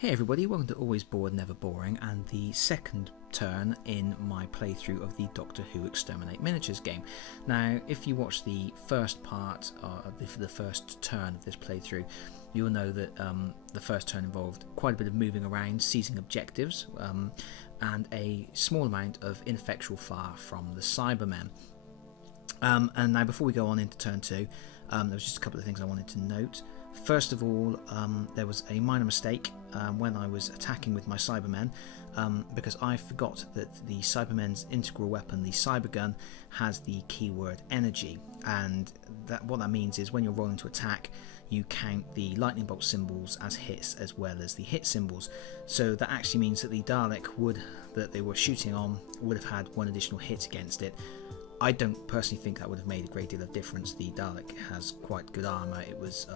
Hey everybody, welcome to Always Bored Never Boring and the second turn in my playthrough of the Doctor Who Exterminate miniatures game. Now, if you watch the first part, the first turn of this playthrough, you'll know that the first turn involved quite a bit of moving around, seizing objectives, and a small amount of ineffectual fire from the Cybermen. And now before we go on into turn 2, there was just a couple of things I wanted to note. First of all, there was a minor mistake when I was attacking with my Cybermen, because I forgot that the Cybermen's integral weapon, the Cybergun, has the keyword energy, and what that means is when you're rolling to attack, you count the lightning bolt symbols as hits as well as the hit symbols. So that actually means that the Dalek that they were shooting on would have had one additional hit against it. I don't personally think that would have made a great deal of difference. The Dalek has quite good armour. It was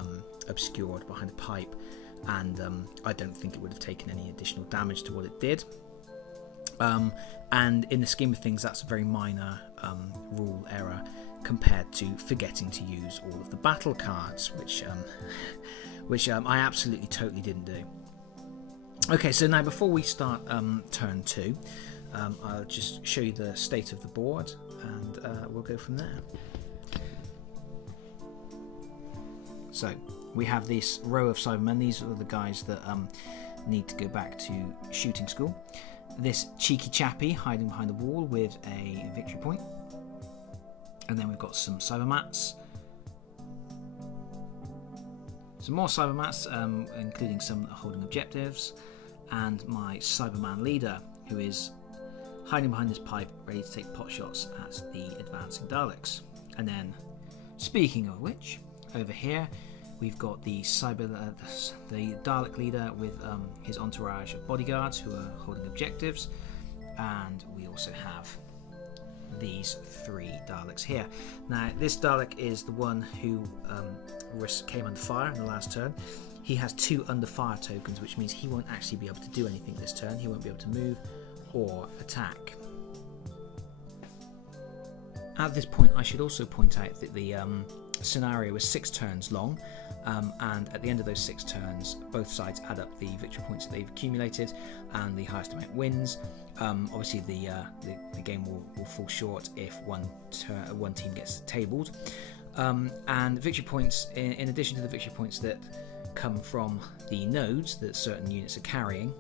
obscured behind a pipe, and I don't think it would have taken any additional damage to what it did. And in the scheme of things, that's a very minor rule error compared to forgetting to use all of the battle cards, which I absolutely totally didn't do. Okay, so now before we start turn 2, I'll just show you the state of the board, and we'll go from there. So we have this row of Cybermen. These are the guys that need to go back to shooting school. This cheeky chappie hiding behind the wall with a victory point. And then we've got some Cybermats. Some more Cybermats, including some holding objectives. And my Cyberman leader, who is hiding behind this pipe, ready to take pot shots at the advancing Daleks. And then, speaking of which, over here we've got the Dalek leader with his entourage of bodyguards who are holding objectives, and we also have these 3 Daleks here. Now, this Dalek is the one who came under fire in the last turn. He has 2 under fire tokens, which means he won't actually be able to do anything this turn. He won't be able to move or attack. At this point, I should also point out that the scenario is 6 turns long, and at the end of those 6 turns, both sides add up the victory points that they've accumulated, and the highest amount wins. Obviously, the game will fall short if one team gets tabled. And victory points, in addition to the victory points that come from the nodes that certain units are carrying,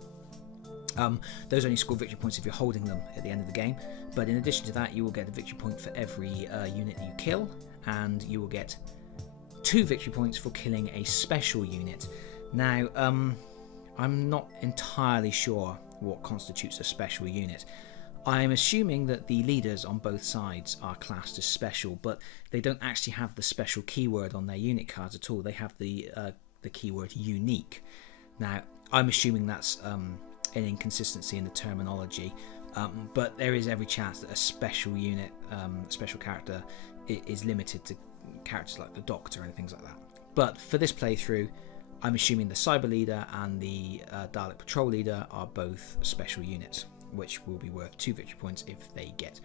those only score victory points if you're holding them at the end of the game, but in addition to that, you will get a victory point for every unit that you kill, and you will get 2 victory points for killing a special unit. Now, I'm not entirely sure what constitutes a special unit. I'm assuming that the leaders on both sides are classed as special, but they don't actually have the special keyword on their unit cards at all. They have the keyword unique. Now, I'm assuming that's an inconsistency in the terminology, but there is every chance that a special unit, special character, is limited to characters like the Doctor and things like that. But for this playthrough, I'm assuming the Cyber Leader and the Dalek Patrol Leader are both special units, which will be worth 2 victory points if they get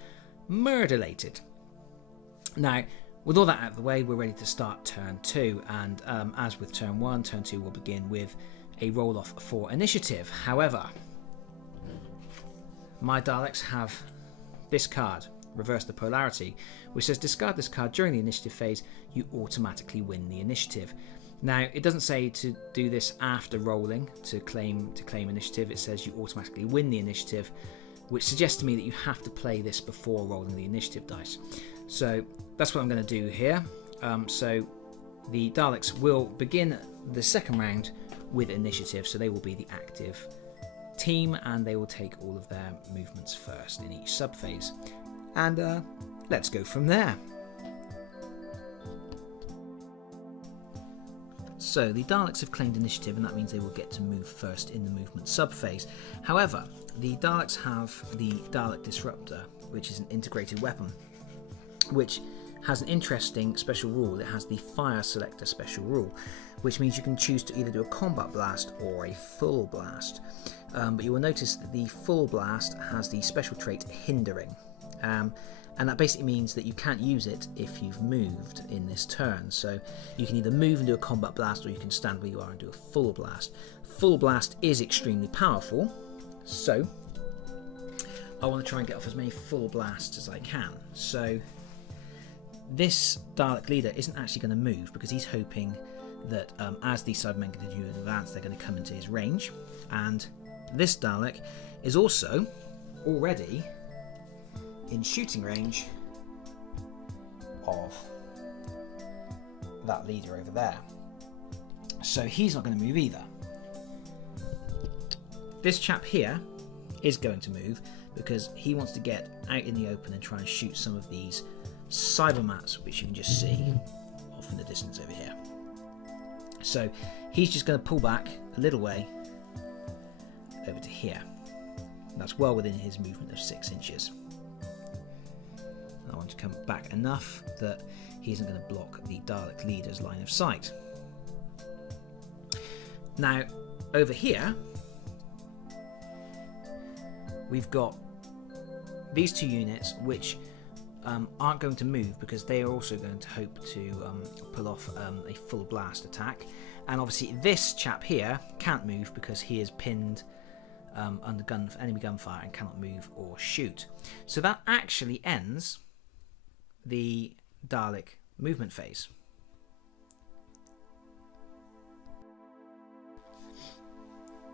murderlated. Now, with all that out of the way, we're ready to start turn 2, and as with turn 1, turn 2 will begin with a roll-off for initiative. However, my Daleks have this card, Reverse the Polarity, which says discard this card during the initiative phase, you automatically win the initiative. Now, it doesn't say to do this after rolling to claim initiative. It says you automatically win the initiative, which suggests to me that you have to play this before rolling the initiative dice. So that's what I'm going to do here. So the Daleks will begin the second round with initiative, so they will be the active team, and they will take all of their movements first in each subphase. And let's go from there. So the Daleks have claimed initiative, and that means they will get to move first in the movement subphase. However, the Daleks have the Dalek Disruptor, which is an integrated weapon, which has an interesting special rule. It has the Fire Selector special rule, which means you can choose to either do a combat blast or a full blast. But you will notice that the full blast has the special trait hindering. And that basically means that you can't use it if you've moved in this turn. So you can either move and do a combat blast, or you can stand where you are and do a full blast. Full blast is extremely powerful, so I want to try and get off as many full blasts as I can. So this Dalek leader isn't actually going to move because he's hoping that as these Cybermen continue to advance, they're going to come into his range. And this Dalek is also already in shooting range of that leader over there. So he's not going to move either. This chap here is going to move because he wants to get out in the open and try and shoot some of these cybermats, which you can just see off in the distance over here. So he's just going to pull back a little way over to here. That's well within his movement of 6 inches. I want to come back enough that he isn't going to block the Dalek leader's line of sight. Now, over here, we've got these 2 units which aren't going to move because they are also going to hope to pull off a full blast attack. And obviously this chap here can't move because he is pinned under enemy gunfire and cannot move or shoot. So that actually ends the Dalek movement phase.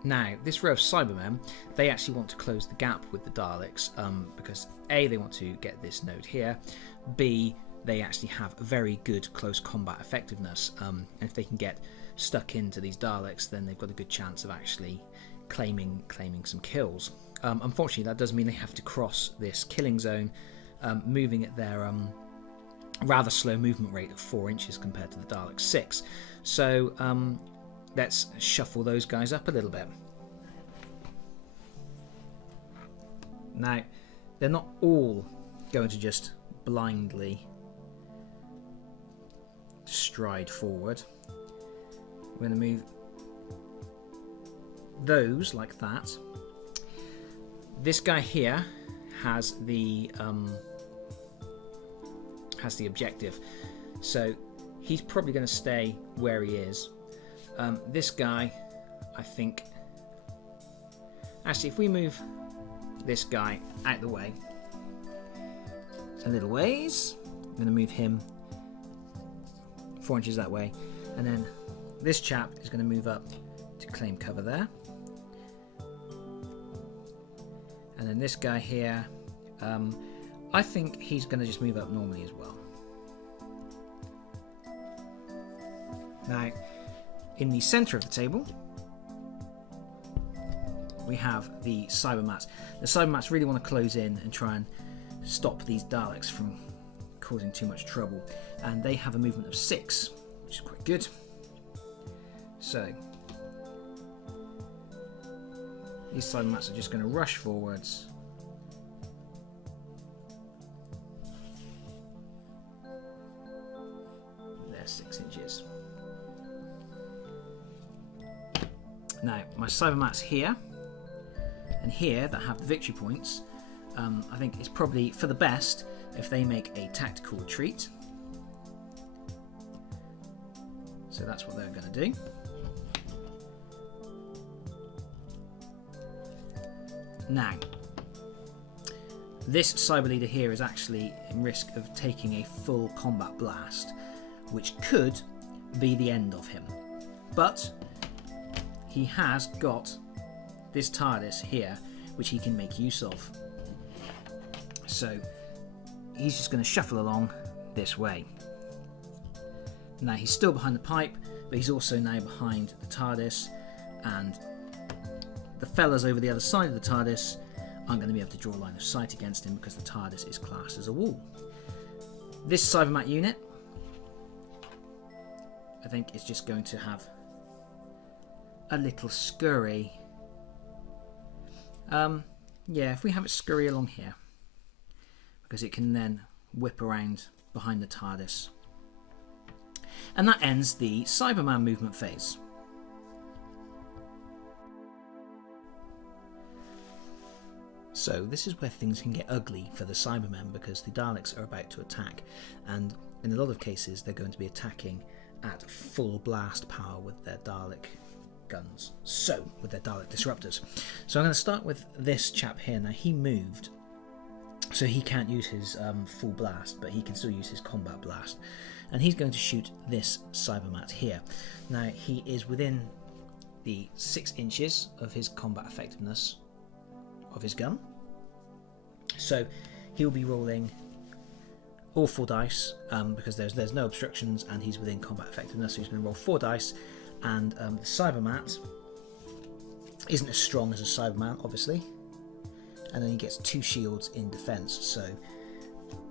Now, this row of Cybermen, they actually want to close the gap with the Daleks because A, they want to get this node here, B, they actually have very good close combat effectiveness, and if they can get stuck into these Daleks, then they've got a good chance of actually claiming some kills. Unfortunately, that does mean they have to cross this killing zone, moving at their rather slow movement rate of 4 inches compared to the Dalek 6. So let's shuffle those guys up a little bit. Now, they're not all going to just blindly stride forward. We're going to move those like that. This guy here has the objective, so he's probably going to stay where he is. This guy, I think, actually if we move this guy out the way a little ways, I'm going to move him 4 inches that way, and then this chap is going to move up to claim cover there, and then this guy here, I think he's going to just move up normally as well. Now, in the centre of the table, we have the Cybermats. The Cybermats really want to close in and try and stop these Daleks from causing too much trouble. And they have a movement of 6, which is quite good. So, these Cybermats are just going to rush forwards. They're 6 inches. Now, my Cybermats here and here that have the victory points, I think it's probably for the best if they make a tactical retreat. So that's what they're going to do. Now, this Cyber Leader here is actually in risk of taking a full combat blast, which could be the end of him. But he has got this TARDIS here, which he can make use of. So he's just going to shuffle along this way. Now he's still behind the pipe, but he's also now behind the TARDIS, and the fellas over the other side of the TARDIS aren't going to be able to draw a line of sight against him because the TARDIS is classed as a wall. This Cybermat unit, I think, is just going to have a little scurry. Yeah, if we have it scurry along here, because it can then whip around behind the TARDIS. And that ends the Cyberman movement phase. So this is where things can get ugly for the Cybermen, because the Daleks are about to attack, and in a lot of cases they're going to be attacking at full blast power with their Dalek guns, so with their Dalek disruptors. So I'm going to start with this chap here. Now he moved, so he can't use his full blast, but he can still use his combat blast, and he's going to shoot this Cybermat here. Now he is within the 6 inches of his combat effectiveness of his gun, so he'll be rolling all 4 dice because there's no obstructions and he's within combat effectiveness, so he's going to roll 4 dice, and the Cybermat isn't as strong as a Cyberman, obviously, and then he gets 2 shields in defense, so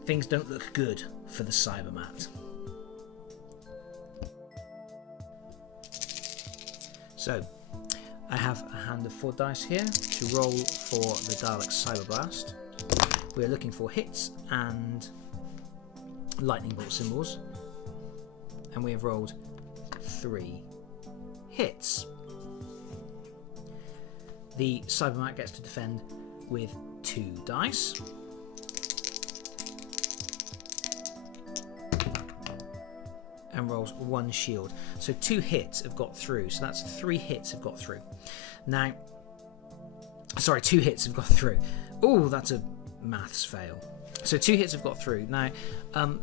things don't look good for the Cybermat. So I have a hand of 4 dice here to roll for the Dalek Cyber Blast. We're looking for hits and lightning bolt symbols, and we have rolled 3 hits. The Cybermat gets to defend with 2 dice. And rolls 1 shield. So 2 hits have got through. So that's 3 hits have got through. Now, sorry, 2 hits have got through. Oh, that's a maths fail. So 2 hits have got through. Now,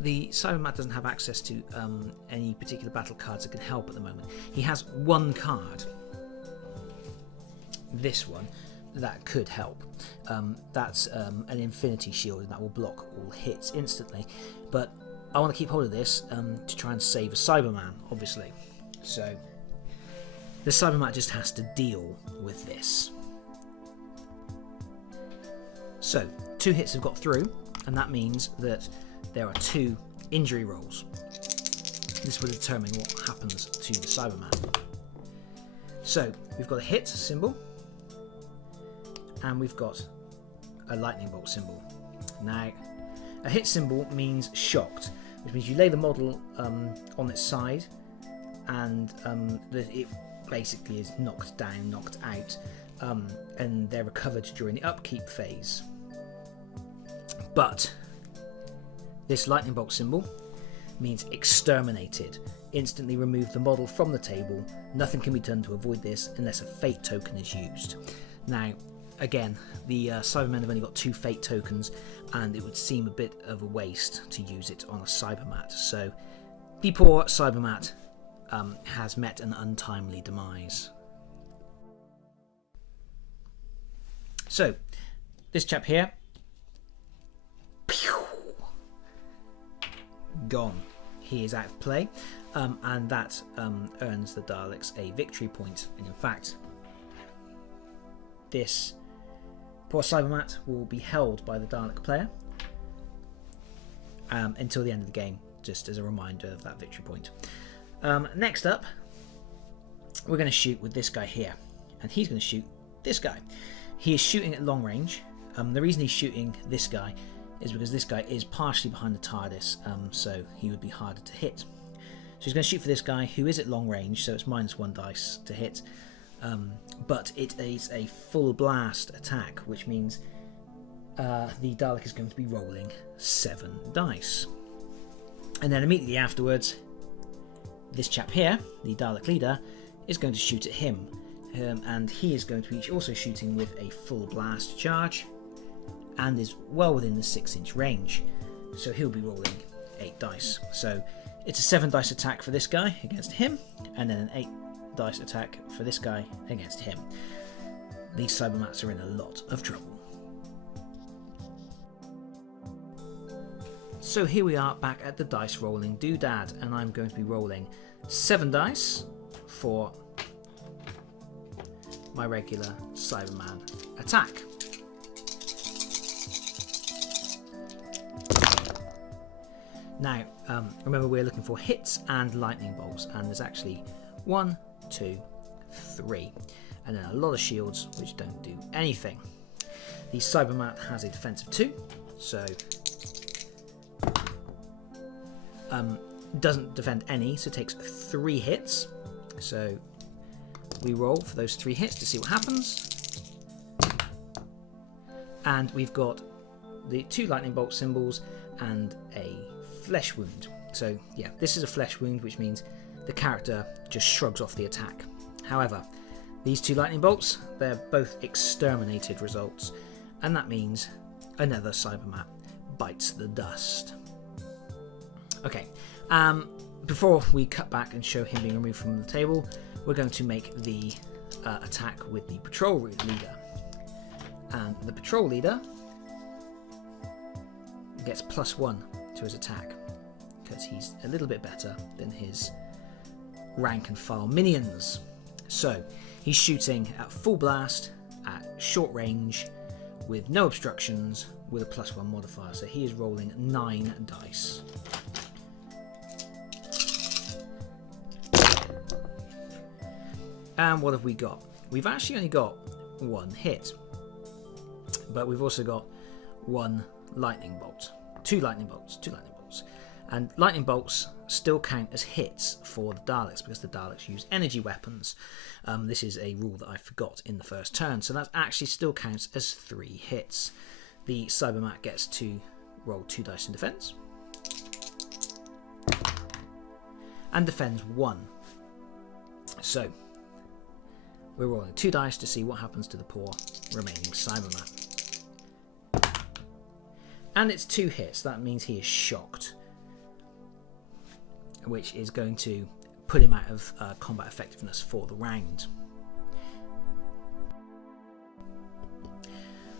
the Cybermat doesn't have access to any particular battle cards that can help at the moment. He has 1 card, this one, that could help. That's an infinity shield, and that will block all hits instantly. But I want to keep hold of this to try and save a Cyberman, obviously. So the Cybermat just has to deal with this. So 2 hits have got through, and that means that there are 2 injury rolls. This will determine what happens to the Cyberman. So we've got a hit symbol, and we've got a lightning bolt symbol. Now, a hit symbol means shocked, which means you lay the model on its side, and it basically is knocked down, knocked out, and they're recovered during the upkeep phase. But this lightning bolt symbol means exterminated. Instantly remove the model from the table. Nothing can be done to avoid this unless a fate token is used. Now, again, the Cybermen have only got 2 fate tokens, and it would seem a bit of a waste to use it on a Cybermat. So the poor Cybermat has met an untimely demise. So this chap here, gone. He is out of play, and that earns the Daleks a victory point. And in fact, this poor Cybermat will be held by the Dalek player until the end of the game, just as a reminder of that victory point. Next up, we're going to shoot with this guy here, and he's going to shoot this guy. He is shooting at long range. The reason he's shooting this guy is because this guy is partially behind the TARDIS, so he would be harder to hit. So he's going to shoot for this guy who is at long range, so it's -1 dice to hit. But it is a full blast attack, which means the Dalek is going to be rolling 7 dice. And then immediately afterwards, this chap here, the Dalek leader, is going to shoot at him. And he is going to be also shooting with a full blast charge, and is well within the 6-inch range. So he'll be rolling 8 dice. So it's a 7 dice attack for this guy against him, and then an 8 dice attack for this guy against him. These Cybermats are in a lot of trouble. So here we are back at the dice rolling doodad, and I'm going to be rolling 7 dice for my regular Cyberman attack. Now, remember we're looking for hits and lightning bolts, and there's actually 1, 2, 3, and then a lot of shields which don't do anything. The Cybermat has a defense of 2, so doesn't defend any, so takes 3 hits. So we roll for those 3 hits to see what happens. And we've got the 2 lightning bolt symbols and a flesh wound. So yeah, this is a flesh wound, which means the character just shrugs off the attack. However, these 2 lightning bolts, they're both exterminated results, and that means another cyberman bites the dust. Okay, before we cut back and show him being removed from the table, we're going to make the attack with the patrol leader. And the patrol leader gets +1 to his attack, because he's a little bit better than his rank and file minions. So he's shooting at full blast, at short range, with no obstructions, with a +1 modifier. So he is rolling 9 dice. And what have we got? We've actually only got 1 hit, but we've also got 1 lightning bolt, 2 lightning bolts, and lightning bolts still count as hits for the Daleks because the Daleks use energy weapons. This is a rule that I forgot in the first turn, so that actually still counts as 3 hits. The Cyberman gets to roll 2 dice in defense and defends 1. So we're rolling 2 dice to see what happens to the poor remaining Cyberman. And it's 2 hits. That means he is shocked, which is going to put him out of combat effectiveness for the round.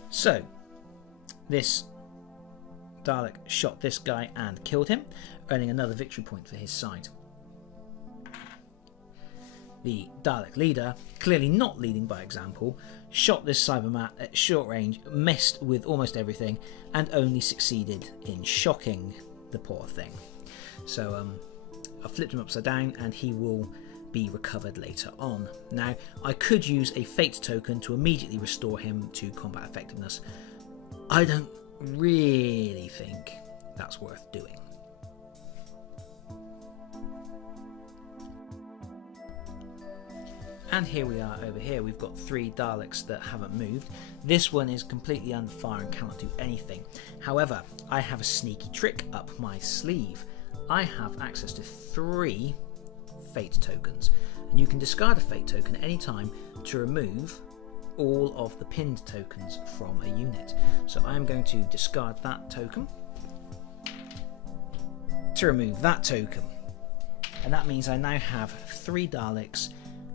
So this Dalek shot this guy and killed him, earning another victory point for his side. The Dalek leader, clearly not leading by example, shot this Cyberman at short range, missed with almost everything, and only succeeded in shocking the poor thing. So I flipped him upside down and he will be recovered later on. Now, I could use a fate token to immediately restore him to combat effectiveness. I don't really think that's worth doing. And here we are over here. We've got 3 Daleks that haven't moved. This one is completely under fire and cannot do anything. However, I have a sneaky trick up my sleeve. I have access to 3 fate tokens, and you can discard a fate token at any time to remove all of the pinned tokens from a unit. So I am going to discard that token to remove that token, and that means I now have 3 Daleks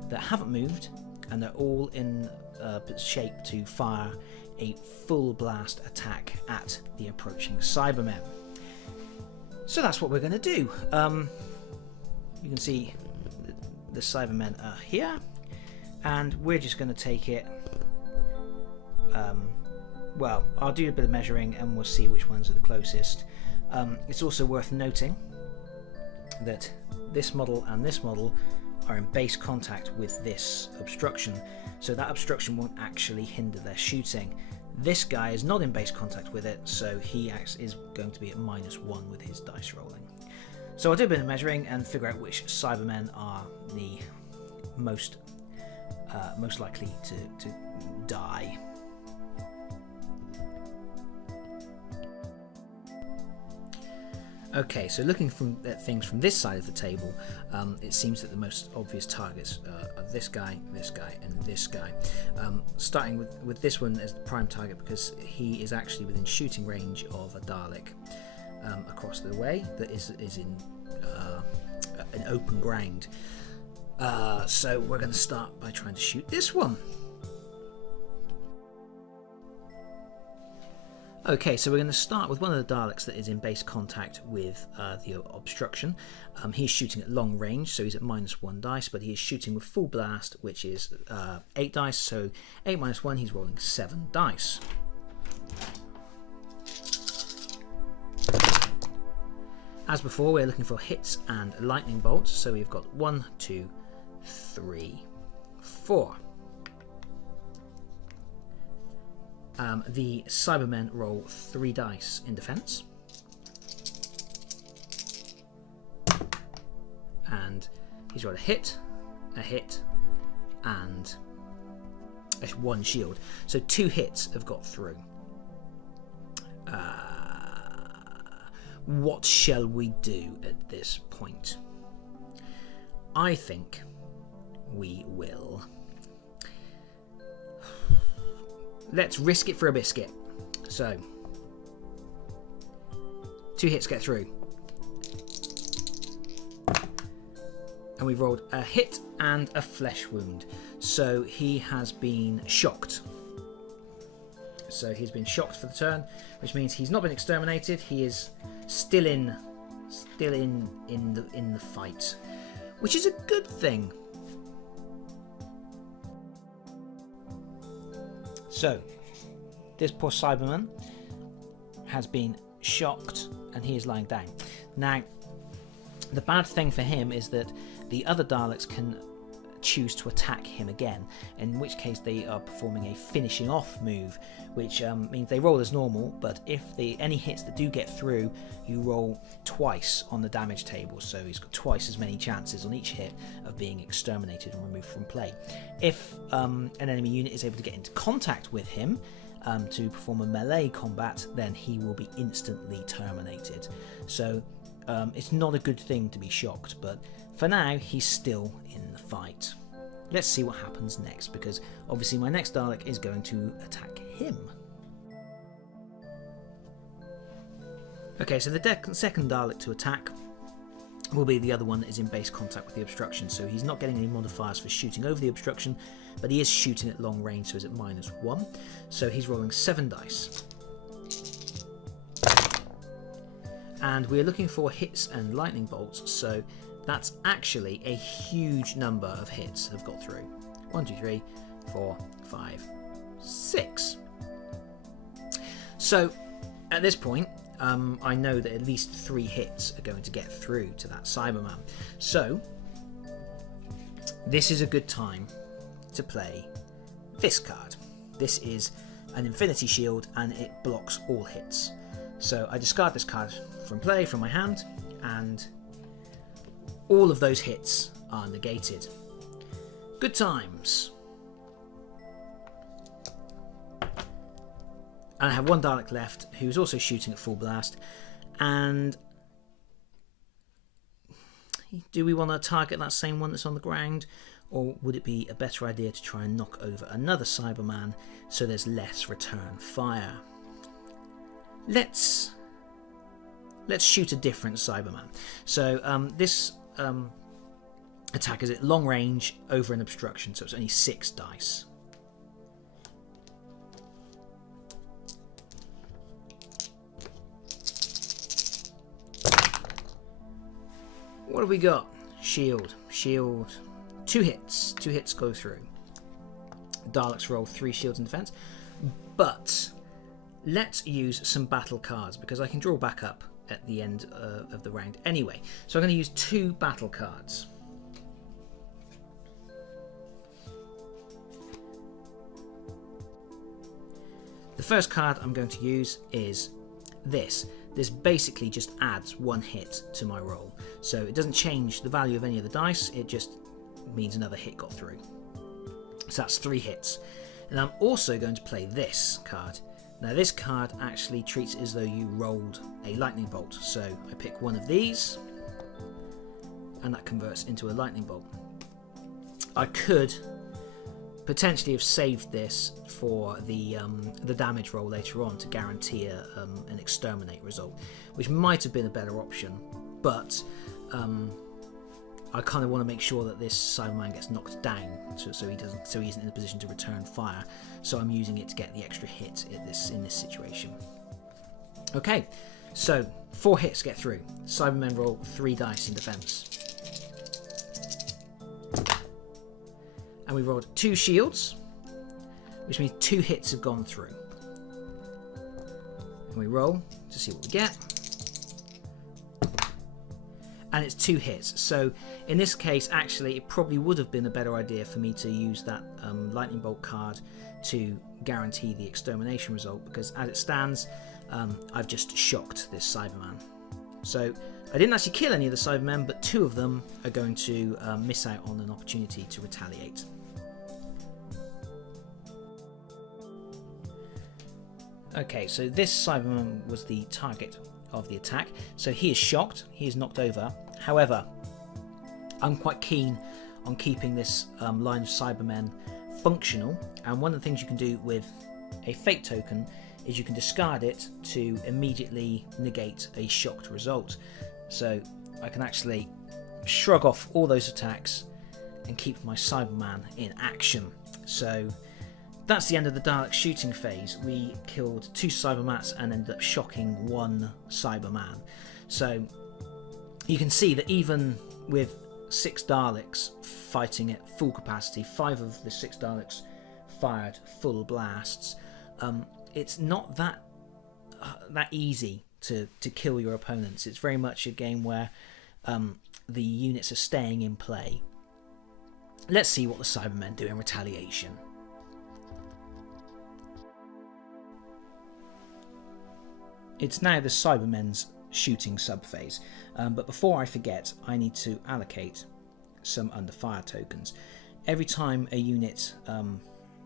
that haven't moved, and they're all in shape to fire a full blast attack at the approaching Cybermen. So that's what we're going to do. You can see the Cybermen are here, and we're just going to take it. Well, I'll do a bit of measuring and we'll see which ones are the closest. It's also worth noting that this model and this model are in base contact with this obstruction, so that obstruction won't actually hinder their shooting. This guy is not in base contact with it, so he is going to be at -1 with his dice rolling. So I'll do a bit of measuring and figure out which Cybermen are the most likely to die. Okay, so looking at things from this side of the table, it seems that the most obvious targets are this guy, and this guy. Starting with this one as the prime target because he is actually within shooting range of a Dalek across the way that is in an open ground. So we're going to start by trying to shoot this one. Okay, so we're going to start with one of the Daleks that is in base contact with the obstruction. He's shooting at long range, so he's at -1 dice, but he is shooting with full blast, which is 8 dice, so 8 - 1, he's rolling 7 dice. As before, we're looking for hits and lightning bolts, so we've got 1, 2, 3, 4. The Cybermen roll 3 dice in defense, and he's rolled a hit, and 1 shield. So 2 hits have got through. What shall we do at this point? I think we will. Let's risk it for a biscuit. So, 2 hits get through. And we've rolled a hit and a flesh wound. So he has been shocked. So he's been shocked for the turn, which means he's not been exterminated. He is still in the fight, which is a good thing. So this poor Cyberman has been shocked and he is lying down. Now, the bad thing for him is that the other Daleks can choose to attack him again, in which case they are performing a finishing off move, which means they roll as normal, but if any hits that do get through, you roll twice on the damage table, so he's got twice as many chances on each hit of being exterminated and removed from play. If an enemy unit is able to get into contact with him to perform a melee combat, then he will be instantly terminated. So it's not a good thing to be shocked, but for now he's still in the fight. Let's see what happens next, because obviously my next Dalek is going to attack him. Okay, so the second Dalek to attack will be the other one that is in base contact with the obstruction, so he's not getting any modifiers for shooting over the obstruction, but he is shooting at long range, so he's at -1. So he's rolling 7 dice. And we're looking for hits and lightning bolts, so that's actually a huge number of hits that have got through. 1, 2, 3, 4, 5, 6. So at this point, I know that at least 3 hits are going to get through to that Cyberman. So this is a good time to play this card. This is an Infinity Shield and it blocks all hits. So I discard this card from play, from my hand, and all of those hits are negated. Good times. And I have 1 Dalek left who's also shooting at full blast. And do we want to target that same one that's on the ground? Or would it be a better idea to try and knock over another Cyberman so there's less return fire? Let's shoot a different Cyberman. So this attack is at long range over an obstruction, so it's only 6 dice. What have we got? Shield. 2 hits. 2 hits go through. Daleks roll 3 shields in defense, but let's use some battle cards because I can draw back up at the end of the round anyway. So I'm going to use 2 battle cards. The first card I'm going to use is this. This basically just adds 1 hit to my roll. So it doesn't change the value of any of the dice, it just means another hit got through. So that's 3 hits. And I'm also going to play this card. Now this card actually treats it as though you rolled a lightning bolt. So I pick one of these and that converts into a lightning bolt. I could potentially have saved this for the damage roll later on to guarantee an exterminate result, which might have been a better option, but I kind of want to make sure that this Cyberman gets knocked down, so he isn't in a position to return fire. So I'm using it to get the extra hit in this situation. Okay, so 4 hits get through. Cybermen roll 3 dice in defense. And we rolled 2 shields, which means 2 hits have gone through. And we roll to see what we get. And it's 2 hits. So in this case, actually, it probably would have been a better idea for me to use that lightning bolt card to guarantee the extermination result, because as it stands, I've just shocked this Cyberman. So I didn't actually kill any of the Cybermen, but 2 of them are going to miss out on an opportunity to retaliate. Okay, so this Cyberman was the target of the attack. So he is shocked, he is knocked over. However, I'm quite keen on keeping this line of Cybermen functional, and one of the things you can do with a fate token is you can discard it to immediately negate a shocked result. So I can actually shrug off all those attacks and keep my Cyberman in action. So that's the end of the Dalek shooting phase. We killed 2 Cybermats and ended up shocking 1 Cyberman. So you can see that even with 6 Daleks fighting at full capacity, 5 of the 6 Daleks fired full blasts. It's not that easy to kill your opponents. It's very much a game where the units are staying in play. Let's see what the Cybermen do in retaliation. It's now the Cybermen's shooting subphase, but before I forget, I need to allocate some under fire tokens. Every time a unit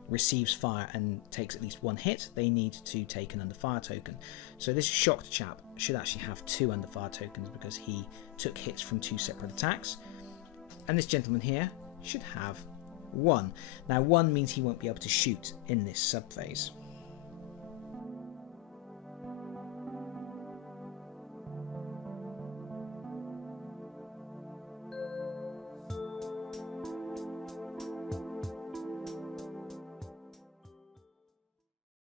receives fire and takes at least 1 hit, they need to take an under fire token. So this shocked chap should actually have 2 under fire tokens because he took hits from 2 separate attacks, and this gentleman here should have 1. Now 1 means he won't be able to shoot in this subphase.